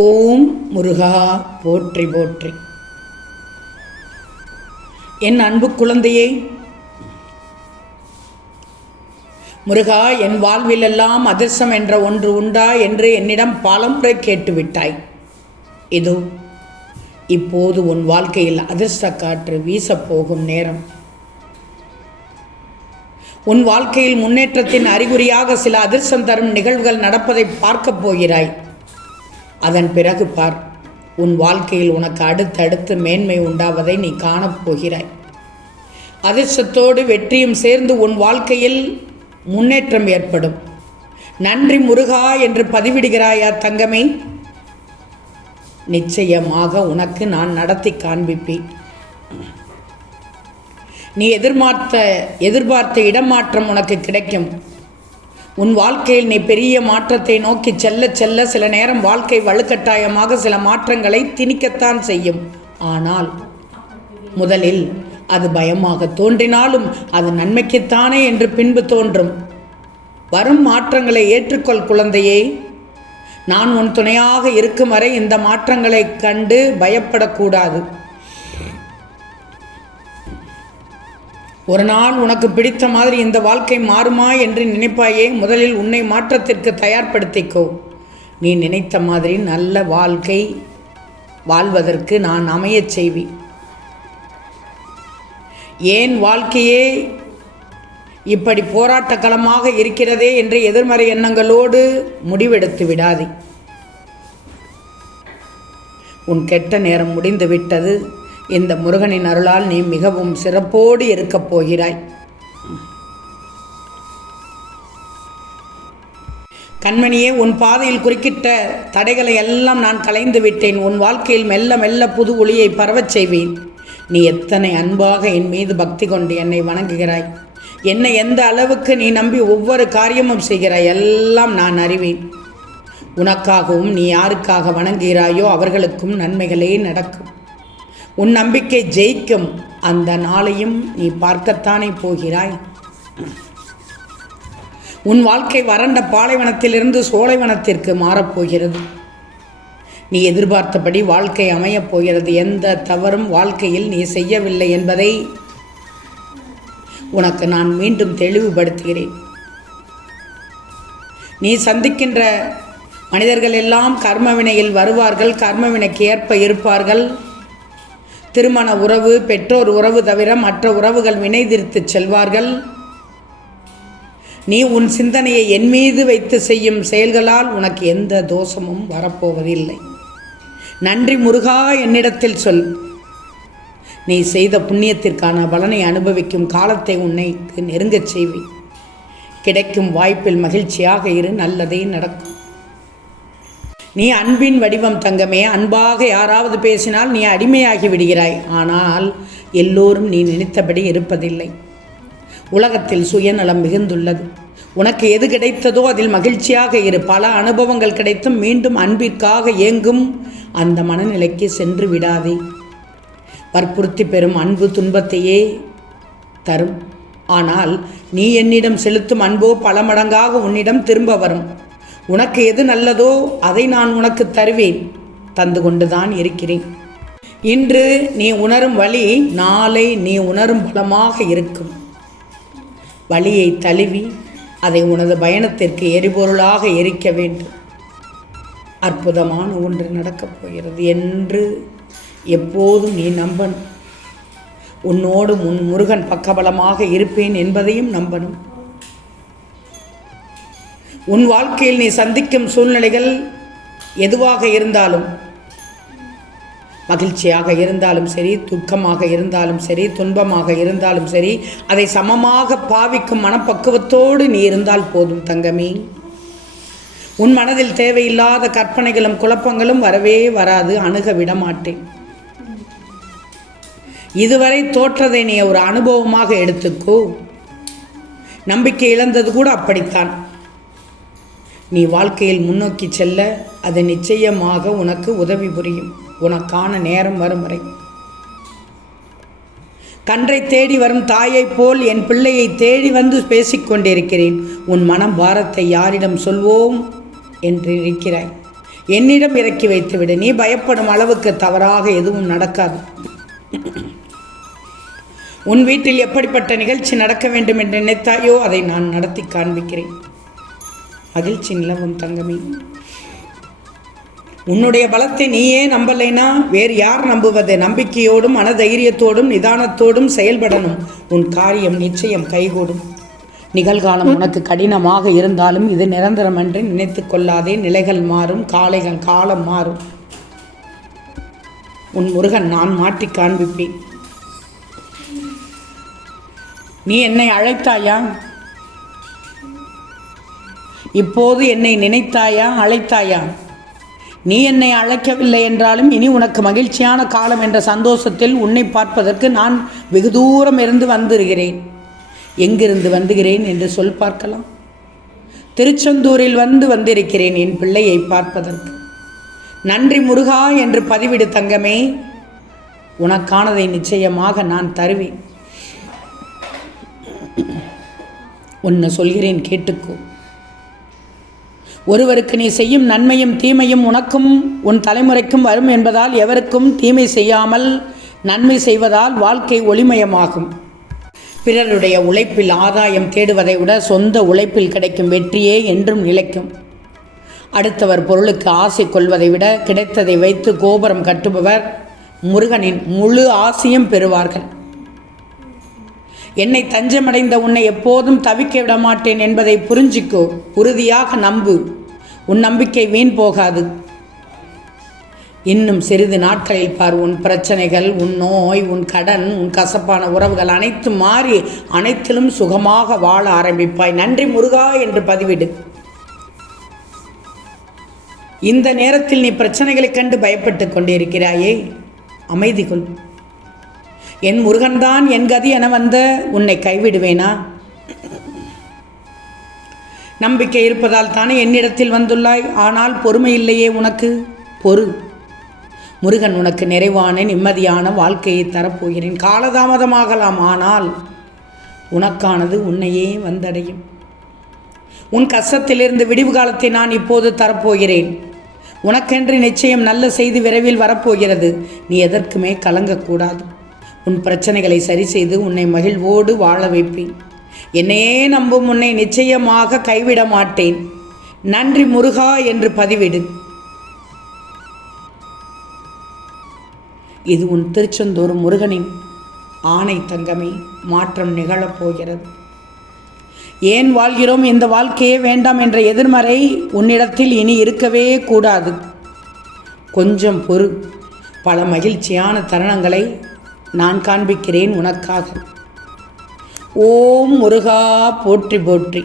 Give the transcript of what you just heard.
ஓம் முருகா போற்றி போற்றி. என் அன்பு குழந்தையே, முருகா, என் வாழ்விலெல்லாம் அதிர்ஷ்டம் என்ற ஒன்று உண்டா என்று என்னிடம் பலமுறை கேட்டுவிட்டாய். இதோ இப்போது உன் வாழ்க்கையில் அதிர்ஷ்ட காற்று வீசப்போகும் நேரம். உன் வாழ்க்கையில் முன்னேற்றத்தின் அறிகுறியாக சில அதிர்ஷ்டம் தரும் நிகழ்வுகள் நடப்பதை பார்க்கப் போகிறாய். அதன் பிறகு பார், உன் வாழ்க்கையில் உனக்கு அடுத்தடுத்து மேன்மை உண்டாவதை நீ காணப்போகிறாய். அதிர்ஷ்டத்தோடு வெற்றியும் சேர்ந்து உன் வாழ்க்கையில் முன்னேற்றம் ஏற்படும். நன்றி முருகா என்று பதிவிடுகிறாயா தங்கமே? நிச்சயமாக உனக்கு நான் நடத்தி காண்பிப்பேன். நீ எதிர்பார்த்த இடமாற்றம் உனக்கு கிடைக்கும். உன் வாழ்க்கையில் நீ பெரிய மாற்றத்தை நோக்கி செல்ல செல்ல சில நேரம் வாழ்க்கை வலுக்கட்டாயமாக சில மாற்றங்களை திணிக்கத்தான் செய்யும். ஆனால் முதலில் அது பயமாக தோன்றினாலும் அது நன்மைக்குத்தானே என்று பின்பு தோன்றும். வரும் மாற்றங்களை ஏற்றுக்கொள் குழந்தையே. நான் உன் துணையாக இருக்கும் வரை இந்த மாற்றங்களை கண்டு பயப்படக்கூடாது. ஒரு நாள் உனக்கு பிடித்த மாதிரி இந்த வாழ்க்கை மாறுமா என்று நினைப்பாயே. முதலில் உன்னை மாற்றத்திற்கு தயார்படுத்திக்கோ. நீ நினைத்த மாதிரி நல்ல வாழ்க்கை வாழ்வதற்கு நான் அமையச் செய்வேன். ஏன் வாழ்க்கையே இப்படி போராட்டக்களமாக இருக்கிறதே என்று எதிர்மறை எண்ணங்களோடு முடிவெடுத்து விடாதே. உன் கெட்ட நேரம் முடிந்து விட்டது. இந்த முருகனின் அருளால் நீ மிகவும் சிறப்போடு இருக்கப் போகிறாய். கண்மணியே, உன் பாதையில் குறுக்கிட்ட தடைகளை எல்லாம் நான் களைந்து விட்டேன். உன் வாழ்க்கையில் மெல்ல மெல்ல புது ஒளியை பரவச் செய்வேன். நீ எத்தனை அன்பாக என் மீது பக்தி கொண்டு என்னை வணங்குகிறாய், என்னை எந்த அளவுக்கு நீ நம்பி ஒவ்வொரு காரியமும் செய்கிறாய், எல்லாம் நான் அறிவேன். உனக்காகவும் நீ யாருக்காக வணங்குகிறாயோ அவர்களுக்கும் நன்மைகளே நடக்கும். உன் நம்பிக்கை ஜெயிக்கும். அந்த நாளையும் நீ பார்க்கத்தானே போகிறாய். உன் வாழ்க்கை வறண்ட பாலைவனத்திலிருந்து சோலைவனத்திற்கு மாறப்போகிறது. நீ எதிர்பார்த்தபடி வாழ்க்கை அமையப் போகிறது. எந்த தவறும் வாழ்க்கையில் நீ செய்யவில்லை என்பதை உனக்கு நான் மீண்டும் தெளிவுபடுத்துகிறேன். நீ சந்திக்கின்ற மனிதர்கள் எல்லாம் கர்மவினையில் வருவார்கள், கர்மவினைக்கு ஏற்ப இருப்பார்கள். திருமண உறவு, பெற்றோர் உறவு தவிர மற்ற உறவுகள் வினைதிரித்து செல்வார்கள். நீ உன் சிந்தனையை என் மீது வைத்து செய்யும் செயல்களால் உனக்கு எந்த தோஷமும் வரப்போவதில்லை. நன்றி முருகா என்னிடத்தில் சொல். நீ செய்த புண்ணியத்திற்கான பலனை அனுபவிக்கும் காலத்தை உன்னைக்கு நெருங்கச் செய்வேன். கிடைக்கும் வாய்ப்பில் மகிழ்ச்சியாக இரு, நல்லதே நடக்கும். நீ அன்பின் வடிவம் தங்கமே. அன்பாக யாராவது பேசினால் நீ அடிமையாகி விடுகிறாய். ஆனால் எல்லோரும் நீ நினைத்தபடி இருப்பதில்லை. உலகத்தில் சுயநலம் மிகுந்துள்ளது. உனக்கு எது கிடைத்ததோ அதில் மகிழ்ச்சியாக இரு. பல அனுபவங்கள் கிடைத்தும் மீண்டும் அன்பிற்காக ஏங்கும் அந்த மனநிலைக்கு சென்று விடாதே. வற்புறுத்தி பெறும் அன்பு துன்பத்தையே தரும். ஆனால் நீ என்னிடம் செலுத்தும் அன்போ பல மடங்காக உன்னிடம் திரும்ப வரும். உனக்கு எது நல்லதோ அதை நான் உனக்கு தருவேன். தந்து கொண்டுதான் இருக்கிறேன். இன்று நீ உணரும் வழி நாளை நீ உணரும் பலமாக இருக்கும். வழியை தழுவி அதை உனது பயணத்திற்கு எரிபொருளாக எரிக்க வேண்டும். அற்புதமான ஒன்று நடக்கப் போகிறது என்று எப்போதும் நீ நம்பணும். உன்னோடு உன் முருகன் பக்கபலமாக இருப்பேன் என்பதையும் நம்பணும். உன் வாழ்க்கையில் நீ சந்திக்கும் சூழ்நிலைகள் எதுவாக இருந்தாலும், மகிழ்ச்சியாக இருந்தாலும் சரி, துக்கமாக இருந்தாலும் சரி, துன்பமாக இருந்தாலும் சரி, அதை சமமாக பாவிக்கும் மனப்பக்குவத்தோடு நீ இருந்தால் போதும் தங்கமே. உன் மனதில் தேவையில்லாத கற்பனைகளும் குழப்பங்களும் வரவே வராது. அணுக விடமாட்டேன். இதுவரை தோற்றதை நீ ஒரு அனுபவமாக எடுத்துக்கோ. நம்பிக்கை இழந்தது கூட அப்படித்தான். நீ வாழ்க்கையில் முன்னோக்கி செல்ல அது நிச்சயமாக உனக்கு உதவி புரியும். உனக்கான நேரம் வரும் வரை. கன்றை தேடி வரும் தாயைப் போல் என் பிள்ளையை தேடி வந்து பேசிக்கொண்டிருக்கிறேன். உன் மனம் பாரத்தை யாரிடம் சொல்வோம் என்று இருக்கிறாய். என்னிடம் இறக்கி வைத்துவிடு. நீ பயப்படும் அளவுக்கு தவறாக எதுவும் நடக்காது. உன் வீட்டில் எப்படிப்பட்ட நிகழ்ச்சி நடக்க வேண்டும் என்று நினைத்தாயோ அதை நான் நடத்தி காண்பிக்கிறேன். மகிழ்ச்சி நிலவும் தங்கமே. உன்னுடைய பலத்தை நீயே நம்பலைனா வேறு யார் நம்புவது? நம்பிக்கையோடும் மனதைரியத்தோடும் நிதானத்தோடும் செயல்படணும். உன் காரியம் நிச்சயம் கைகூடும். நிகழ்காலம் உனக்கு கடினமாக இருந்தாலும் இது நிரந்தரம் என்று நினைத்து கொள்ளாதே. நிலைகள் மாறும், காலம் மாறும். உன் முருகன் நான் மாற்றி காண்பிப்பேன். நீ என்னை அழைத்தாயா? இப்போது என்னை நினைத்தாயா, அழைத்தாயா? நீ என்னை அழைக்கவில்லை என்றாலும் இனி உனக்கு மகிழ்ச்சியான காலம் என்ற சந்தோஷத்தில் உன்னை பார்ப்பதற்கு நான் வெகு தூரம் இருந்து வந்திருக்கிறேன். எங்கிருந்து வந்துகிறேன் என்று சொல் பார்க்கலாம். திருச்செந்தூரில் வந்திருக்கிறேன் என் பிள்ளையை பார்ப்பதற்கு. நன்றி முருகா என்று பதிவிடு தங்கமே. உனக்கானதை நிச்சயமாக நான் தருவேன். உன்னை சொல்கிறேன், கேட்டுக்கோ. ஒருவருக்கு நீ செய்யும் நன்மையும் தீமையும் உனக்கும் உன் தலைமுறைக்கும் வரும் என்பதால் எவருக்கும் தீமை செய்யாமல் நன்மை செய்வதால் வாழ்க்கை ஒளிமயமாகும். பிறருடைய உழைப்பில் ஆதாயம் தேடுவதை விட சொந்த உழைப்பில் கிடைக்கும் வெற்றியே என்றும் நிலைக்கும். அடுத்தவர் பொருளுக்கு ஆசை கொள்வதை விட கிடைத்ததை வைத்து கோபுரம் கட்டுபவர் முருகனின் முழு ஆசையும் பெறுவார்கள். என்னை தஞ்சமடைந்த உன்னை எப்போதும் தவிக்க விட மாட்டேன் என்பதை புரிஞ்சிக்கோ. உறுதியாக நம்பு. உன் நம்பிக்கை வீண் போகாது. இன்னும் சிறிது நாட்களில் பார், உன் பிரச்சனைகள், உன் நோய், உன் கடன், உன் கசப்பான உறவுகள் அனைத்தும் மாறி அனைத்திலும் சுகமாக வாழ ஆரம்பிப்பாய். நன்றி முருகா என்று பதிவிடு. இந்த நேரத்தில் நீ பிரச்சனைகளைக் கண்டு பயப்பட்டு கொண்டிருக்கிறாயே, அமைதி கொள். என் முருகன்தான் என் கதி என வந்த உன்னை கைவிடுவேனா? நம்பிக்கை இருப்பதால் தானே என்னிடத்தில் வந்துள்ளாய். ஆனால் பொறுமை இல்லையே உனக்கு. பொறு. முருகன் உனக்கு நிறைவான நிம்மதியான வாழ்க்கையை தரப்போகிறேன். காலதாமதமாகலாம், ஆனால் உனக்கானது உன்னையே வந்தடையும். உன் கஷ்டத்திலிருந்து விடிவு காலத்தை நான் இப்போது தரப்போகிறேன். உனக்கென்று நிச்சயம் நல்ல செய்தி விரைவில் வரப்போகிறது. நீ எதற்குமே கலங்கக்கூடாது. உன் பிரச்சனைகளை சரி செய்து உன்னை மகிழ்வோடு வாழ வைப்பேன். என்னையே நம்பும் உன்னை நிச்சயமாக கைவிட மாட்டேன். நன்றி முருகா என்று பதிவிடு. இது உன் திருச்செந்தூர் முருகனின் ஆணை தங்கமே. மாற்றம் நிகழப்போகிறது. ஏன் வாழ்கிறோம், இந்த வாழ்க்கையே வேண்டாம் என்ற எதிர்மறை உன்னிடத்தில் இனி இருக்கவே கூடாது. கொஞ்சம் பொறு. பல மகிழ்ச்சியான தருணங்களை நான் காண்பிக்கிறேன் உனக்காக. ஓம் முருகா போற்றி போற்றி.